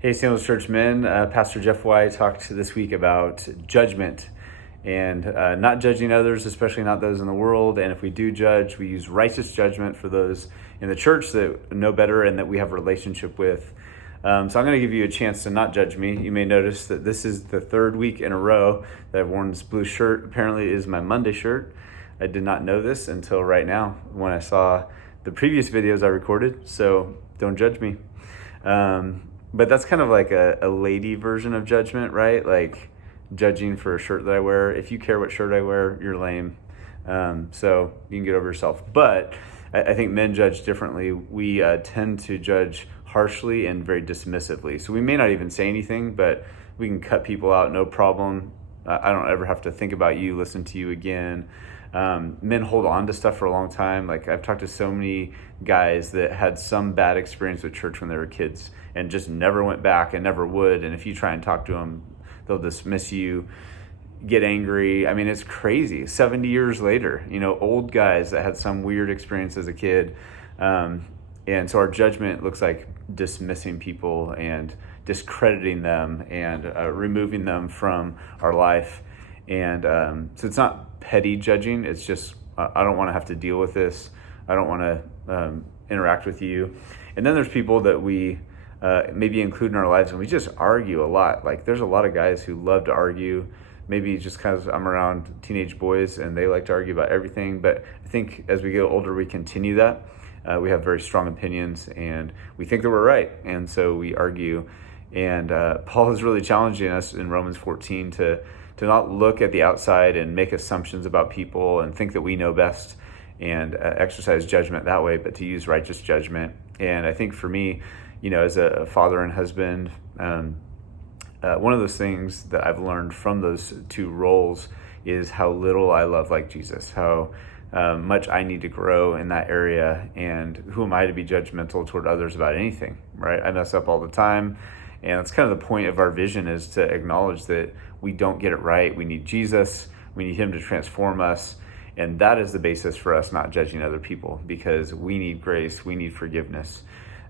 Hey, Sandals Church men, Pastor Jeff White talked this week about judgment and not judging others, especially not those in the world. And if we do judge, we use righteous judgment for those in the church that know better and that we have a relationship with. So I'm going to give you a chance to not judge me. You may notice that this is the third week in a row that I've worn this blue shirt. Apparently it is my Monday shirt. I did not know this until right now when I saw the previous videos I recorded. So don't judge me. But that's kind of like a lady version of judgment, right? Like judging for a shirt that I wear. If you care what shirt I wear, you're lame. So you can get over yourself. But I think men judge differently. We tend to judge harshly and very dismissively. So we may not even say anything, but we can cut people out, no problem. I don't ever have to think about you, listen to you again. Men hold on to stuff for a long time. Like I've talked to so many guys that had some bad experience with church when they were kids and just never went back and never would. And if you try and talk to them, they'll dismiss you, get angry. I mean, it's crazy. 70 years later, old guys that had some weird experience as a kid. And so our judgment looks like dismissing people and discrediting them and removing them from our life. And so it's not petty judging. It's just, I don't want to have to deal with this. I don't want to interact with you. And then there's people that we maybe include in our lives and we just argue a lot. Like there's a lot of guys who love to argue, maybe just because I'm around teenage boys and they like to argue about everything. But I think as we get older, we continue that. We have very strong opinions and we think that we're right. And so we argue. And Paul is really challenging us in Romans 14 to not look at the outside and make assumptions about people and think that we know best and exercise judgment that way, but to use righteous judgment. And I think for me, as a father and husband, one of those things that I've learned from those two roles is how little I love like Jesus, how much I need to grow in that area, and who am I to be judgmental toward others about anything, right? I mess up all the time. And that's kind of the point of our vision, is to acknowledge that we don't get it right. We need Jesus. We need him to transform us. And that is the basis for us not judging other people, because we need grace. We need forgiveness.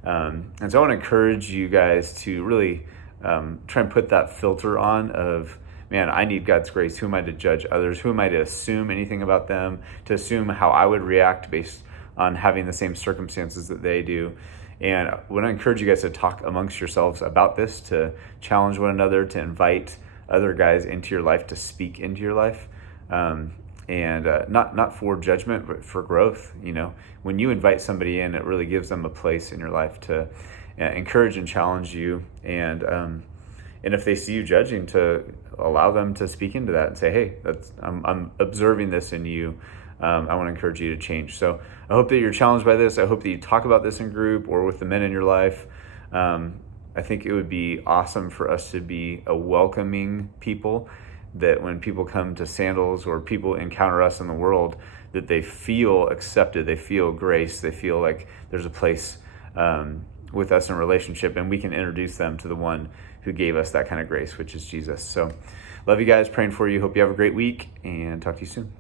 And so I want to encourage you guys to really try and put that filter on of, man, I need God's grace. Who am I to judge others? Who am I to assume anything about them, to assume how I would react based on having the same circumstances that they do? And I want to encourage you guys to talk amongst yourselves about this, to challenge one another, to invite other guys into your life, to speak into your life, and not for judgment, but for growth. When you invite somebody in, it really gives them a place in your life to encourage and challenge you. And if they see you judging, to allow them to speak into that and say, hey, I'm observing this in you. I want to encourage you to change. So I hope that you're challenged by this. I hope that you talk about this in group or with the men in your life. I think it would be awesome for us to be a welcoming people, that when people come to Sandals or people encounter us in the world, that they feel accepted, they feel grace, they feel like there's a place with us in relationship, and we can introduce them to the one who gave us that kind of grace, which is Jesus. So love you guys, praying for you. Hope you have a great week, and talk to you soon.